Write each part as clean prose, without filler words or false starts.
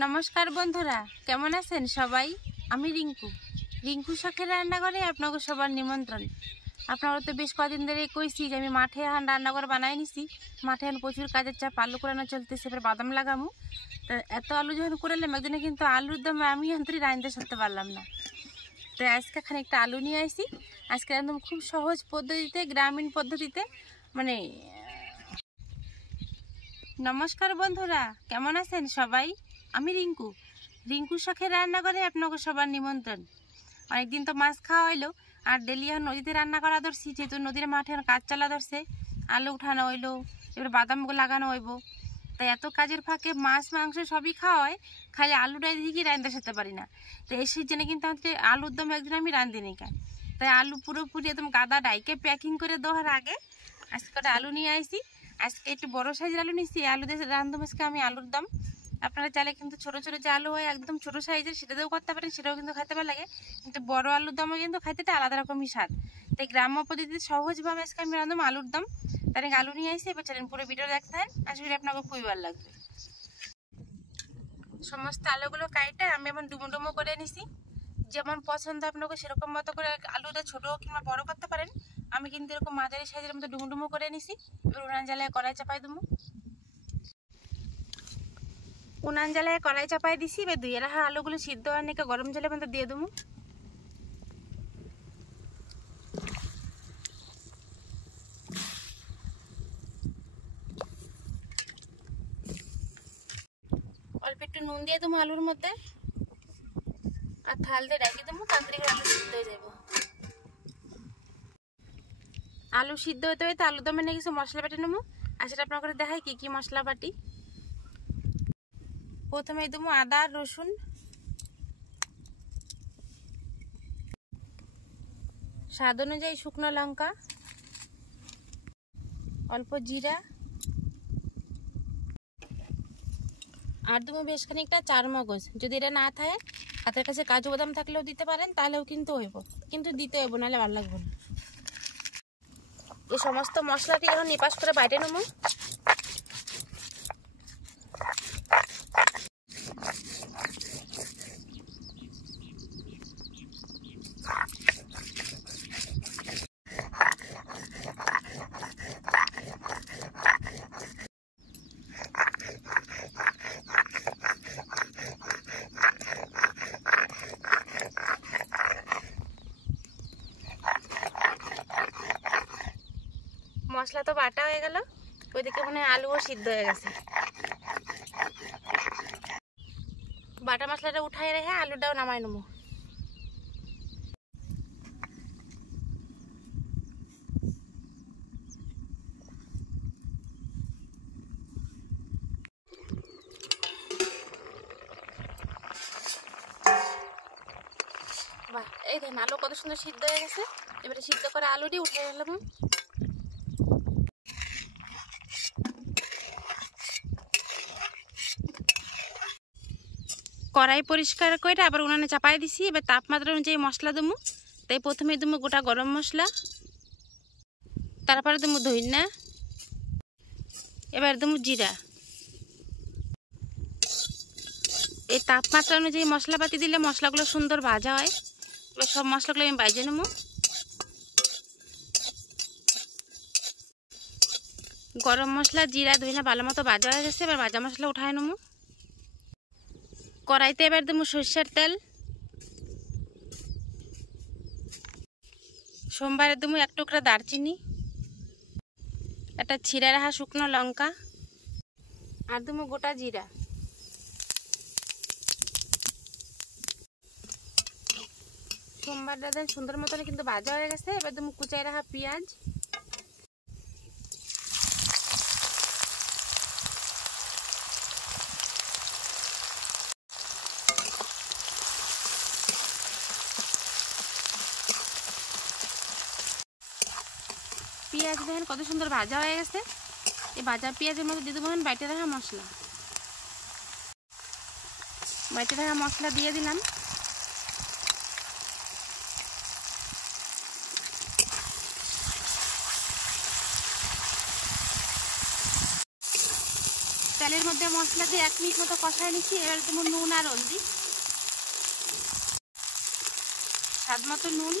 नमस्कार बंधुरा केमन आছেন সবাই। আমি রিঙ্কু শখের রান্নাঘরে আপনাকে সবার নিমন্ত্রণ। আপনারা তো বেশ কদিন ধরে কইছি যে আমি মাঠে এখন রান্নাঘর বানাই নিছি। মাঠে এখন প্রচুর কাজের চাপ, আলু কুড়ানো চলতেছে, এবার বাদাম লাগামু। তো এত আলু যখন কুড়ালাম একদিনে কিন্তু আলুর দাম আমি অন্তরি রাঁধতে সারতে পারলাম না। তো আজকে খানিকটা আলু নিয়ে আসি। আজকে একদম খুব সহজ পদ্ধতিতে, গ্রামীণ পদ্ধতিতে মানে। নমস্কার বন্ধুরা কেমন আছেন সবাই। আমি রিঙ্কু শখের রান্নাঘরে আপনাকে সবার নিমন্ত্রণ। অনেকদিন তো মাছ খাওয়া হইলো, আর ডেলি এখন নদীতে রান্না করা ধরছি, যেহেতু নদীর মাঠে এখন কাজ চালা ধরছে, আলু উঠানো হইলো, এবার বাদাম লাগানো হইব। তাই এত কাজের ফাঁকে মাছ মাংস সবই খাওয়া হয়, খালি আলুটাই দিকে রাঁধতে সারতে পারি না। তো এই সিজনে কিন্তু আমাকে আলুর দম একদিন আমি রাঁধি নি কেন। তাই আলু পুরোপুরি একদম গাদা ডাইকে প্যাকিং করে দেওয়ার আগে আজকে কটা আলু নিয়ে আসি। আজকে একটু বড় সাইজের আলু নিচ্ছি, আলু দিয়ে রাঁধব আজকে আমি আলুর দম। আপনারা চাইলে কিন্তু ছোটো ছোটো যে আলু হয় একদম ছোটো সাইজের, সেটা দিয়েও করতে পারেন, সেটাও কিন্তু খাইতে ভালো লাগে। কিন্তু বড় আলুর দমও কিন্তু খাইতে আলাদা রকমই স্বাদ। তাই গ্রাম্য পদ্ধতিতে সহজভাবে আজকে আমি রাঁধব আলুর দম। তার আলু নিয়ে আসি, এবার চলেন পুরো ভিডিও দেখতেন, আশা করি আপনাকে খুবই ভালো লাগবে। সমস্ত আলুগুলো কাইটে আমি এমন ডুমো ডুমো করে নিছি। যেমন পছন্দ আপনাকে সেরকম মতো করে আলুটা ছোটো কিংবা বড় করতে পারেন। আমি কিন্তু এরকম মাঝারি সাইজের মতো ডুমো ডুমো করে নিছি। এবার উনান জ্বালায় কড়াই চাপাই দেবো। উনান জ্বালায় কড়াই চাপাই দিছি। এবার দুই রাখা আলুগুলো সিদ্ধ হওয়ার নিকে গরম জলের মধ্যে দিয়ে দেবো। অল্প একটু নুন দিয়ে দেবো আলুর মধ্যে, আর থাল দিয়ে রেখে দেবো, তাড়াতাড়ি আলু সিদ্ধ হয়ে যাবো। আলু সিদ্ধ হতে হতে আলু দমে নিয়ে কিছু মশলা বাটি নেবো, আর সেটা আপনাকে দেখাই কি কি মশলা বাটি। প্রথমে দেবো আদা রসুন, স্বাদ অনুযায়ী শুকনো লঙ্কা, অল্প জিরা, আর দেবো বেশ খানিকটা চারমগজ। যদি এটা না থাকে হাতের কাছে কাজু বাদাম থাকলেও দিতে পারেন, তাহলেও কিন্তু হইব, কিন্তু দিতে হইব নাহলে ভালো লাগবে না। এই সমস্ত মশলাটি এখন নিপাস করে বাইটে নেবো। মশলা তো বাটা হয়ে গেল, ওইদিকে মানে আলুও সিদ্ধ হয়ে গেছে। বাটা মশলাটা উঠাই রেখে আলুটাও নামাই নেবো। বাহ, এই দেখেন আলু কত সুন্দর সিদ্ধ হয়ে গেছে। এবারে সিদ্ধ করে আলুটি উঠাই গেলাম। কড়াই পরিষ্কার করে আবার উনানে চাপাই দিছি। এবার তাপমাত্রা অনুযায়ী মশলা দেবো। তাই প্রথমে দেবো গোটা গরম মশলা, তারপরে দেবো ধইনা, এবার দেবো জিরা। এই তাপমাত্রা অনুযায়ী মশলাপাতি দিলে মশলাগুলো সুন্দর ভাজা হয়। এবার সব মশলাগুলো আমি ভাজে নেবো। গরম মশলা জিরা ধইনা ভালো মতো ভাজা হয়ে গেছে। এবার ভাজা মশলা উঠায় নেবো। কড়াইতে এবার দেবো সরষের তেল, সোমবারে দেবো এক টুকরা দারচিনি, একটা ছিঁড়ে রাখা শুকনো লঙ্কা, আর দেবো গোটা জিরা। সোমবারটা দেন সুন্দর মতন কিন্তু ভাজা হয়ে গেছে। এবার দেবো কুচাই রাখা পেঁয়াজ, পেঁয়াজ দেখেন কত সুন্দর ভাজা হয়ে গেছে। এই ভাজা পেঁয়াজের মধ্যে দিয়ে দেবো বাইটে রাখা মশলা। বাইটে রাখা মশলা দিয়ে দিলাম। তেলের মধ্যে মশলা দিয়ে 1 মিনিট মতো কষায় নিচ্ছি। এবার দেবো নুন আর হলদি, স্বাদ মতো নুন,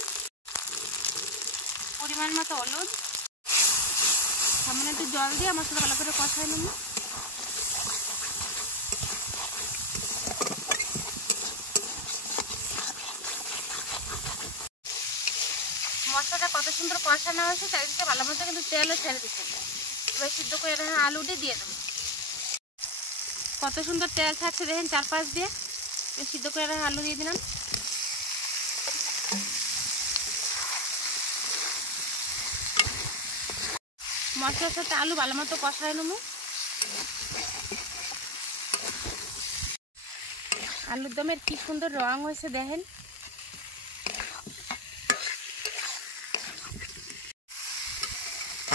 পরিমাণ মতো হলুদ, সামান্য একটু জল দিয়ে মশলা ভালো করে কষায় নেব। মশলাটা কত সুন্দর কষানো হয়েছে, চারিদিকে ভালো মতো কিন্তু তেলও ছেড়ে দিচ্ছে। এবার সিদ্ধ করে রাখা আলুটি দিয়ে দেবো। কত সুন্দর তেল ছাড়ছে দেখেন চারপাশ দিয়ে। সিদ্ধ করে রাখা আলু দিয়ে দিলাম। মশলার সাথে আলু ভালো মতো কষায় নেব। আলুর দমের কি সুন্দর রং হয়েছে দেখেন।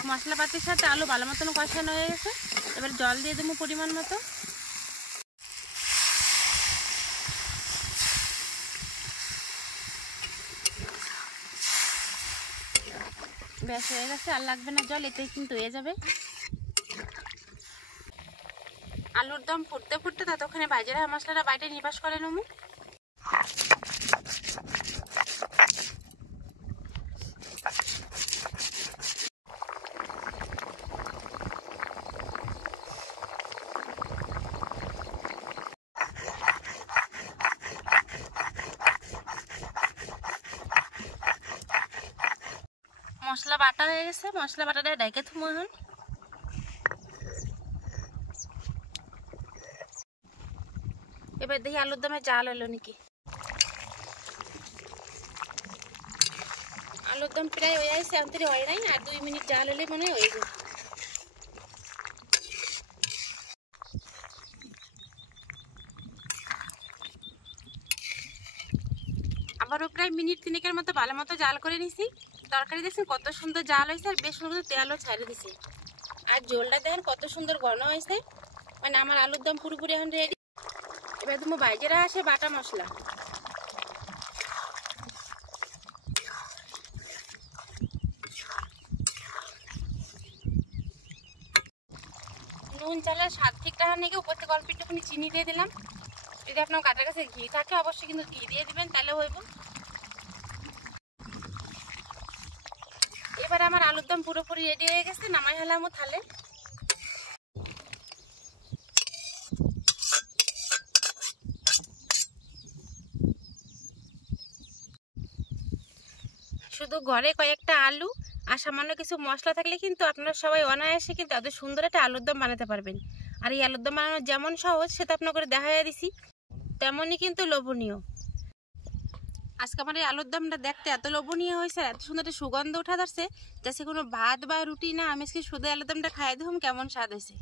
মশলাপাতির সাথে আলু ভালো মতন কষানো হয়ে গেছে। এবার জল দিয়ে দেবো পরিমাণ মতো। বেশ হয়ে গেছে, আর লাগবে না জল, এতেই কিন্তু হয়ে যাবে। আলুর দম ফুটতে ফুটতে ততক্ষণে ভাজা রাখা মশলাটা বাইরে নিবাস করে নেব। মশলা বাটা হয়ে গেছে, মশলা বাটাটা ঢেকে থুমো। এখন এবার দেখি আলুর দমে জাল হলো নাকি। আলুর দম প্রায় হয়ে আসছে, অন্তরে হয় নাই, আর 2 মিনিট জাল হলে মনে হয় হয়ে যাবে। আবারও প্রায় মিনিট 3 মতো ভালো মতো জাল করে নিছি। তরকারি দেখছেন কত সুন্দর জাল হয়েছে, আর বেশ সুন্দর তেলও ছাড়ে দিছে। আর ঝোলটা দেখেন কত সুন্দর ঘন হয়েছে। মানে আমার আলুর দম পুরোপুরি এখন রেডি। এবার তুমি বাইরেরা আসে বাটা মশলা। নুন চালের স্বাদ ঠিক রাখা নাকি উপর থেকে অল্প একটুখানি চিনি দিয়ে দিলাম। যদি আপনার কাটার কাছে ঘি থাকে অবশ্যই কিন্তু ঘি দিয়ে দিবেন, তাহলে হইব। এবার আমার আলুর দম পুরোপুরি রেডি হয়ে গেছে, নামাই হলাম থালে। শুধু ঘরে কয়েকটা আলু আর সামান্য কিছু মশলা থাকলে কিন্তু আপনারা সবাই অনায়াসে কিন্তু এত সুন্দর একটা আলুর দম বানাতে পারবেন। আর এই আলুর দম বানানো যেমন সহজ সেটা আপনাকে দেখাইয়া দিছি, তেমনই কিন্তু লোভনীয়। আজকে আমার এই আলুর দমটা দেখতে এত লোভনীয় হয়েছে, এত সুন্দর একটা সুগন্ধ উঠা ধরছে, যাচ্ছে কোনো ভাত বা রুটি না, আমি আজকে শুধু আলুর দমটা খাই দেখুন কেমন স্বাদ হয়েছে।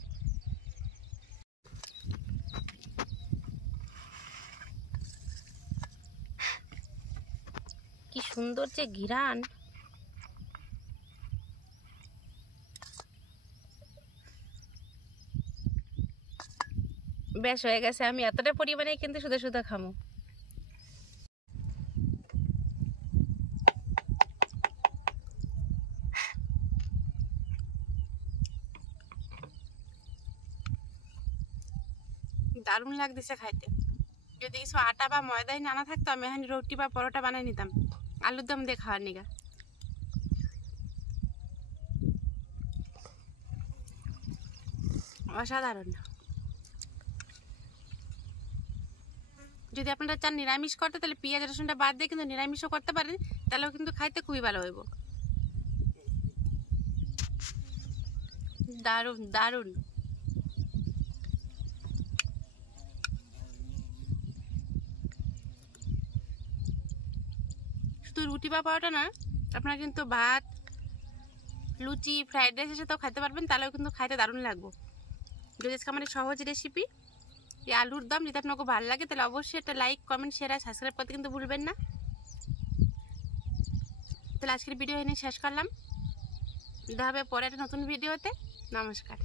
কি সুন্দর যে ঘ্রাণ। বেশ হয়ে গেছে, আমি এতটা পরিমাণে কিন্তু শুধু শুধু খামো। দারুণ লাগতেছে খাইতে। যদি কিছু আটা বা ময়দাই না থাকতো, আমি এখানে রুটি বা পরোটা বানাই নিতাম আলুর দম দিয়ে খাওয়ার নিগা। অসাধারণ। যদি আপনারা চান নিরামিষ করতে, তাহলে পেঁয়াজ রসুনটা বাদ দিয়ে কিন্তু নিরামিষও করতে পারেন, তাহলেও কিন্তু খাইতে খুবই ভালো হইব। দারুণ দারুণ। শুধু রুটি বা পরোটা না, আপনারা কিন্তু ভাত, লুচি, ফ্রাইড রাইসের সাথেও খাইতে পারবেন, তাহলেও কিন্তু খাইতে দারুণ লাগবে। যদি আজকে আমার সহজ রেসিপি এই আলুর দম যদি আপনাকে ভালো লাগে, তাহলে অবশ্যই একটা লাইক, কমেন্ট, শেয়ার আর সাবস্ক্রাইব করতে কিন্তু ভুলবেন না। তাহলে আজকের ভিডিও এনে শেষ করলাম। দেখা হবে পরে একটা নতুন ভিডিওতে। নমস্কার।